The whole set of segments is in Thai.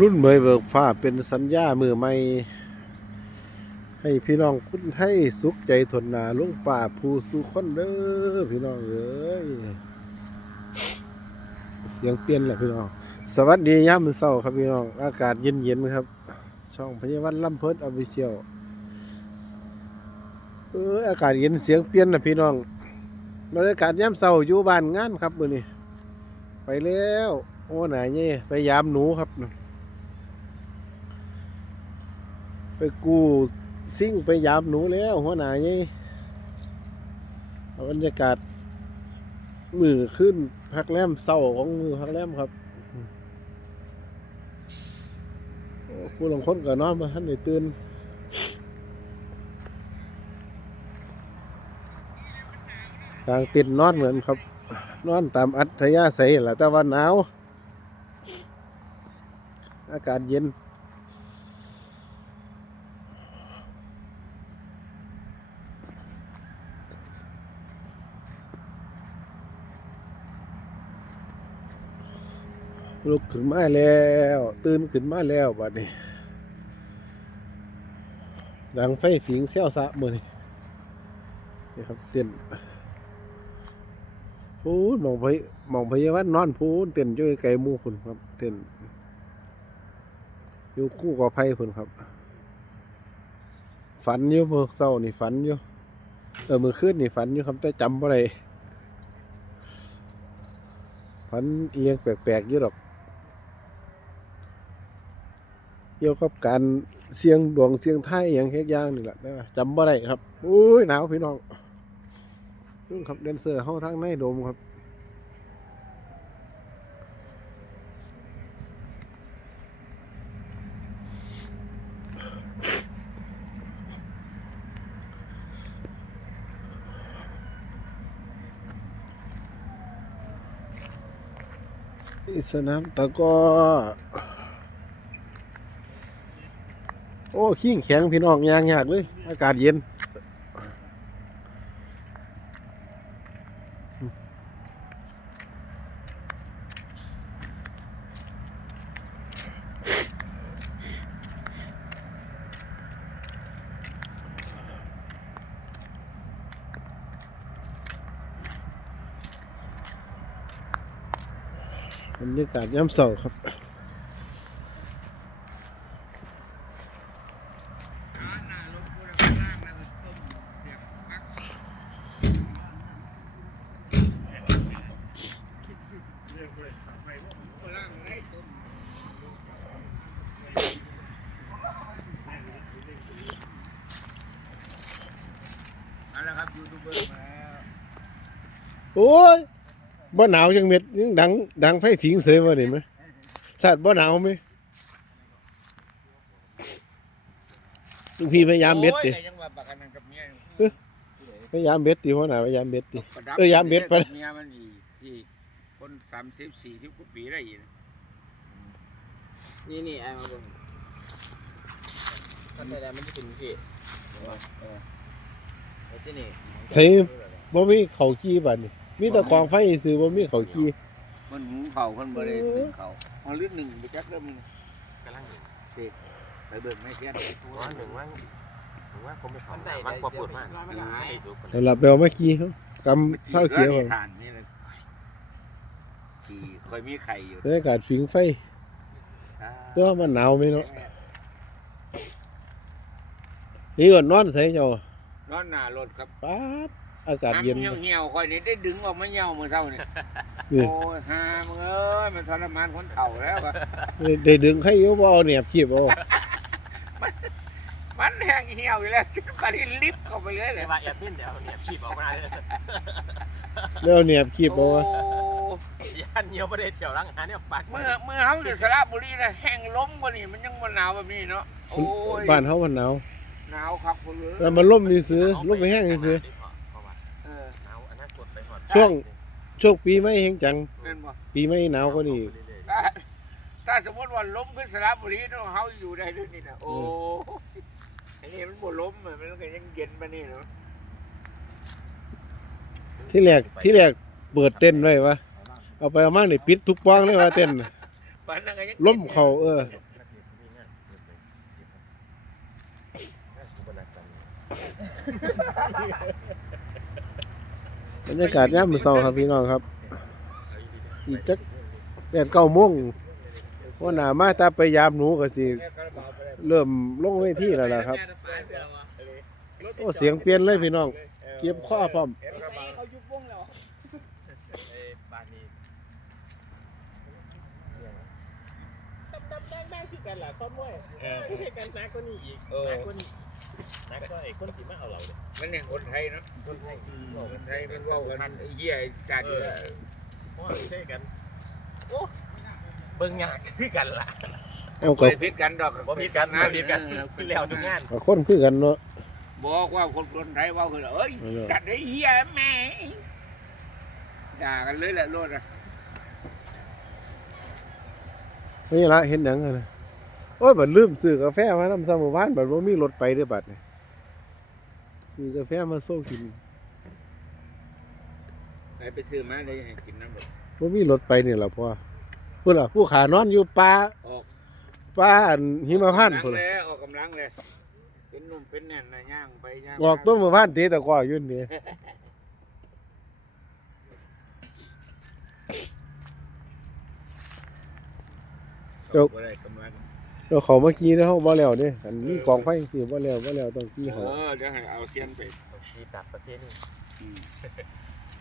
รุ่นเมยเบิกฟ้าเป็นสัญญามือใหม่ ให้พี่น้องคุณให้สุขใจทนนาลุงป่าผู้สุคนเด้อพี่น้องเอ้ยเสียงเปลี่ยนแหละพี่น้อง สวัสดีย่ามมื้อเช้าครับพี่น้อง อากาศเย็นๆครับ ช่องพยาวันลำเพิดอวิเชียลเอออากาศเย็นเสียงเปลี่ยนนะพี่น้องบรรยากาศย่ามเช้าอยู่บ้านงานครับมือนี้ไปแล้ว โอ้ไหนาเย่ไปยามหนูครับ ไปกูซิ่งไปยามหนูแล้วหัวหน้าเย่บรรยากาศมือขึ้นพักแรมเศร้าของมือพักแรมครับผู้ลงคนก็นอนมาท่านได้ตื่นกลางติดนอนเหมือนครับ นอนตามอัธยาศัยแหละแต่ว่าหนาว อากาศเย็น ลุกขึ้นมาแล้ว ตื่นขึ้นมาแล้วบัดนี้ ดังไฟฝิงเซลซะมือนี่นี่ครับเต้นพูนมองไปมองพยาบาลนอนพูนเต้นอยู่ไกลมู่คุณครับ เต้นอยู่คู่กับไพ่คุณครับ ฝันอยู่เมื่อเศร้านี่ฝันอยู่เออมือคืนนี่ฝันอยู่ครับแต่จำอะไรฝันเอียงแปลกๆอยู่ดอก เกี่ยวกับการเสียงดวงเสียงไทยอย่างเฮ็ดอย่างนี่แหละจำบ่ได้ครับอุ้ยหนาวพี่น้องนู่นครับแดนเซอร์เข้าทางในโดมครับสนามตะกอ โอ้ขี้งแข็งพี่น้องยางยากเลย อากาศเย็น บรรยากาศย่ำเสาครับ เอาละครับยูทูบเบอร์มาแล้ว โอ้ยบ่หนาวจังเม็ดยังดังดังไฟผิงเสยบ่นี่ไหมสัตว์บ่หนาวไหมลุงพี่พยายามเม็ดติโอ้ยแต่ยังว่าบักอันนั้นกับเมียพยายามเม็ดติหัวหน้าพยายามเม็ดติประดับเอ้ยยามเบ็ดไปเมียมันอีกที่คนสามสิบสี่สิบกว่าปีได้อีกนะนี่นี่ไอ้มาเบิ่งก็แต่ละมันจะเป็นพี่เออไอ้ ที่นี่ใส่ บ่มีเขาขี้บัดนี่มีแต่กองไฟซื้อบ่มีเขาขี้มันหุงเข่าคนบ่ได้หนึ่งเข่าเอาลื่นหนึ่งไปจักเริ่มงกำลังไปเบิกไม่เสียนร้อนหนึ่งว่างถึงว่าผมไปทำได้ว่างกว่าปวดมากไม่หายสุกสำหรับไปเอามาขี้เขากำเศร้าเขียวเลเอาทานนี่เลยขี่คอยมีไข่อยู่บรรยากาศผิงไฟอ่าตัวมันหนาวไหมเนาะนี่ก่อนนอนใส่เจ้า นอนหน้ารถครับป๊าดอากาศเย็น น้ำเหี่ยวๆคอยนี่ได้ดึงออกมาเหี่ยวมือเท่านี่นี่โอ้ยฮามึงเอ้ยมันทรมานคนเฒ่าแล้วอะได้ดึงให้อยู่บ่เอาเนี่ยขีบเอามันแห้งเหี่ยวอยู่แล้วก็ได้ลิฟต์เข้าไปเลยเลเดี๋ยยวว่าแอบทิ้นเดี๋ยวเนี่ยชีบออกมาเลยแล้วเนี่ยขีบเอาโอ้วะยันเดียวประเดี๋ยวเที่ยวรังหาเนี่ยปากเมื่อเมื่อเขาอยู่สระบุรีนะแห้งล้มกว่านี่มันยังมันหนาวแบบนี้เนาะโอ้ยบ้านเฮามันหนาว หนาวครับคุณเลยแล้วมันล่มนี่ซื้อล่มไปแห้งนี่ซื้อ เออเอาอันนั้นกดไปหอดช่วงช่วงปีใหม่แห่งจังเห็นบ่ปีใหม่หนาวกว่านี้ถ้าถ้าสมมติว่าล้มขึ้นสระบุรีเนาะเขาอยู่ได้ด้วยนี่นะโอ้ยอันนี้มันบ่ล้มอะมันก็ยังเย็นมานี่เนาะที่แรกที่แรกเปิดเต้นไว้วะเอาไปเอามานี่ปิดทุกป้องเลยว่าเต้นน่ะปานนั้นก็ยังล้มเข่าเออ บรรยากาศยามมื้อเช้าครับพี่น้องครับ อีกจักแปดเก้าโมงว่าหนามาตาไปยามหนูก็สิ เริ่มลงเวทีแล้วล่ะครับ โอ้เสียงเปลี่ยนเลยพี่น้อง เก็บข้อพร้อมเขายุบวงแล้ว บ้านนี้ ดำดำแดงแดงคือกันแหละข้อมวยไม่ใช่กันนักกว่านี้อีกเออนักกว่านี้นักก็ไอ้คนที่มาเอาเราเนี่ยมันอย่างคนไทยเนาะคนไทยคนไทยมันเว้ากันไอ้เหี้ยไอ้สัตว์เพราะว่าไม่ใช่กันโอ้เบิ่งยากคือกันล่ะเอาบ่ก็ได้ผิดกันดอกบ่ผิดกันบ่ผิดกันคือแล้วทุกงานก็คนคือกันเนาะบอกว่าคนคนไทยเว่าคือเอ้ยเออสัตว์ไอ้เหี้ยแม่ด่ากันเลยแหละโลดอะ นี่ละเห็นหยังอะนะโอ้ยบัดลืมซื้อกาแฟมานำซะหมู่บ้านบัดบ่มีรถไปเด้อบัดนี่ซื้อกาแฟมาส่งกินไปไปซื้อมาเลยให้กินน้ำแบบบ่มีรถไปนี่ล่ะพ่อพุ่นล่ะผู้ขานอนอยู่ป่าออกป่าอันหิมพานต์กำลัพุ่งนเลล่ะยออกกำลังเลยเป็นหนุ่มเป็นแน่นนะย่างไปย่างออกต้นหมู่บ้านเตะตะกร้ออยู่นี่เดี๋ยวอะไรกำลังเราเขามาขี่แล้วเฮาบ่แล้วเด้อันมีกองไฟสิบ่แล้วบ่แล้วต้องขี่เอเขาอเดี๋ยวให้เอาเสียนไปมีตัดประเทศนี้อืม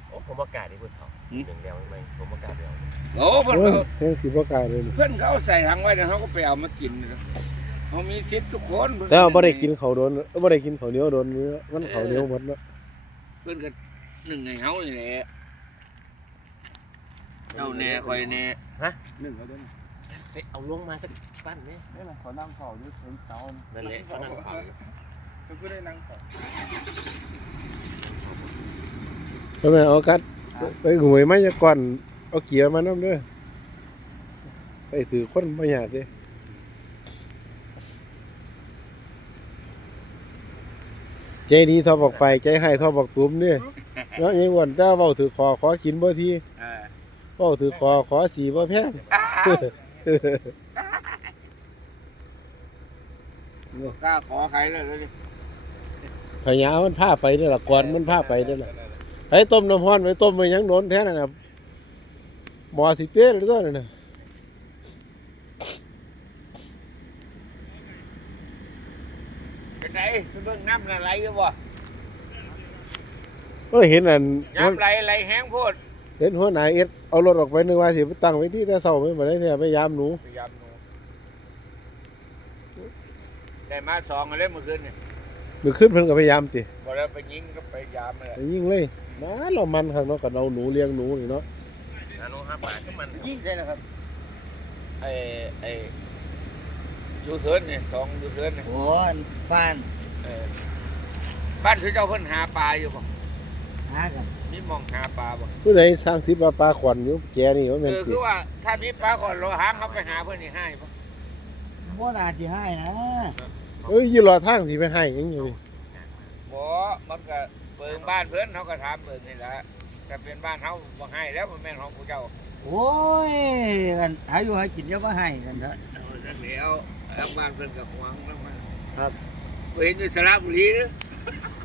โอ้ผมประกาศดิเพิ่นเขาหนึ่งเดียวไหมผมประกาศเดียวโอ้เพื่อนโอ้ยเขาแฮงสิบ่กล้าเลยนี่เพื่อนเขาใส่ถังไว้แล้วเขาก็ไปเอามากินเขามีชิปทุกคนแต่ว่าบ่ได้กินข้าวโดนบ่ได้กินข้าวเหนียวโดนมื้อมันข้าวเหนียวหมดเนาะเพื่อนก็หนึ่งไงเขานี่แหละเจ้าแน่คอยแน่หนึ่งเอาด้ว ยไปเอาลงมาสักปั้นไหมนี่มันขอนั่งเฝ้าอยู่ถึงเตานั่นแหละเขานั่งเผาก็ได้นั่งเฝ้าทำไมเอากัดไปหวยมาจากก่อนเอาเกียร์มานำเด้อใส่ถือคนบ่ยากเด้ใจดีทอบอกไฟใจให้ทอบอกตุ้มเนี่ยเนาะยังอ้วนแต่เว้าถือคอขอกินบ่ทีเออเว้าถือคอขอสีบ่แพง กล้าขอใครเลยเลยพญามันพาไปเด้อล่ะก่อนมันพาไปเด้อล่ะให้ต้มน้ำร้อนไว้ต้มไว้หยังโดนแท้นั่นน่ะหมอสิเป้เลยตัวนั่นน่ะเป็นไงไปเบิ่งน้ำน่ะไหลอยู่บ่เอ้ยเห็นอันน้ำไหลไหลแห้งโพดเห็นหัวหน้าเอ็ด เอารถออกไปนึกว่าสิไปตั้งไว้ที่แต่เช้าไม่บ่ได้แท้ไปยามหนูพยายามดูได้มาสองเลยเมื่อคืนนี่มื้อขึ้นเพิ่นก็พยายามติบ่ได้ไปยิงก็ไปยามมาเลยไปยิงเลยมาเรามันข้างเนาะก็เอาหนูเลี้ยงหนูนี่เนาะนาโนห้าบาทก็มันยิ่งได้แล้วครับไอ้ไอ้ยูเทิร์นนี่สองยูเทิร์นนี่โอ้ยบ้านเออบ้านที่เจ้าเพิ่นหาปลาอยู่บ่หากัน มีหมองหาปลาบ่ผู้ใดสร้างสิบว่าปลาขวัญอยู่แกนี่ว่าเอแม่นอติคือว่าถ้ามีปลาก่อนเราหางเขาไปหาเพิ่นนี่ให้บ่บ่น่าสิให้นะเอ้ยอยู่รอทางสิไปให้หยังอยู่นี่บ่มันก็เปิงบ้านเพิ่นเขาก็ถามเปิงนี่แหละถ้าเป็นบ้านเฮาบ่ให้แล้วมันแม่นของผู้เจ้าโอ้ยกันหาอยู่หากินอย่ามาให้กันเถอะเอาจังเดียวทางบ้านเพิ่นก็หวงแล้วมันครับไปเห็นอยู่สระบุรีเด้อจัก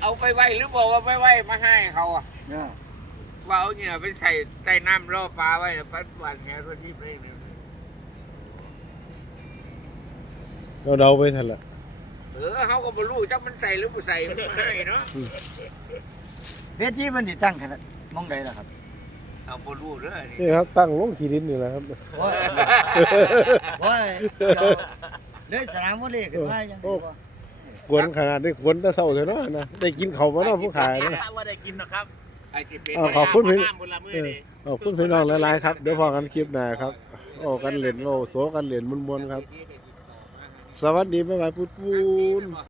เอาไปไว้หรือบอกว่าไม่ไว้มาให้เขาอะเนี่ยว่าเอาเนี่ยไปใส่ใต้น้ำล่อปลาไว้ปัดหวานแหตัวนี้ไปเนี่ยเราเดาไปซั่นล่ะเออเขาก็บ่รู้จักมันใส่หรือบ่ใส่มันมาให้เนาะเวทีมันสิตั้งขนาดมองใดล่ะครับเอาบ่รู้เด้อนี่นี่ครับตั้งลงขี้ดินนี่แหละครับโอ้ยโอ้ยเราเลยสนามวอลเลย์ขึ้นมาจังได๋บ่ กวนขนาดได้กวนแต่เช้าเถอะเนาะนะได้กินข้าวบ่เนาะผู้ขายเนาะว่าได้กินนะครับไอ้ที่เป็นอ้าวขอบคุณพี่ น้ำบนละมือนี่ขอบคุณพี่น้องหลายๆครับ เดี๋ยวพอกันคลิปหน้าครับโอ้กันเหรียญโอ้โสกันเหรียญมวนๆครับ สวัสดีบ๊ายบายปุ้นๆ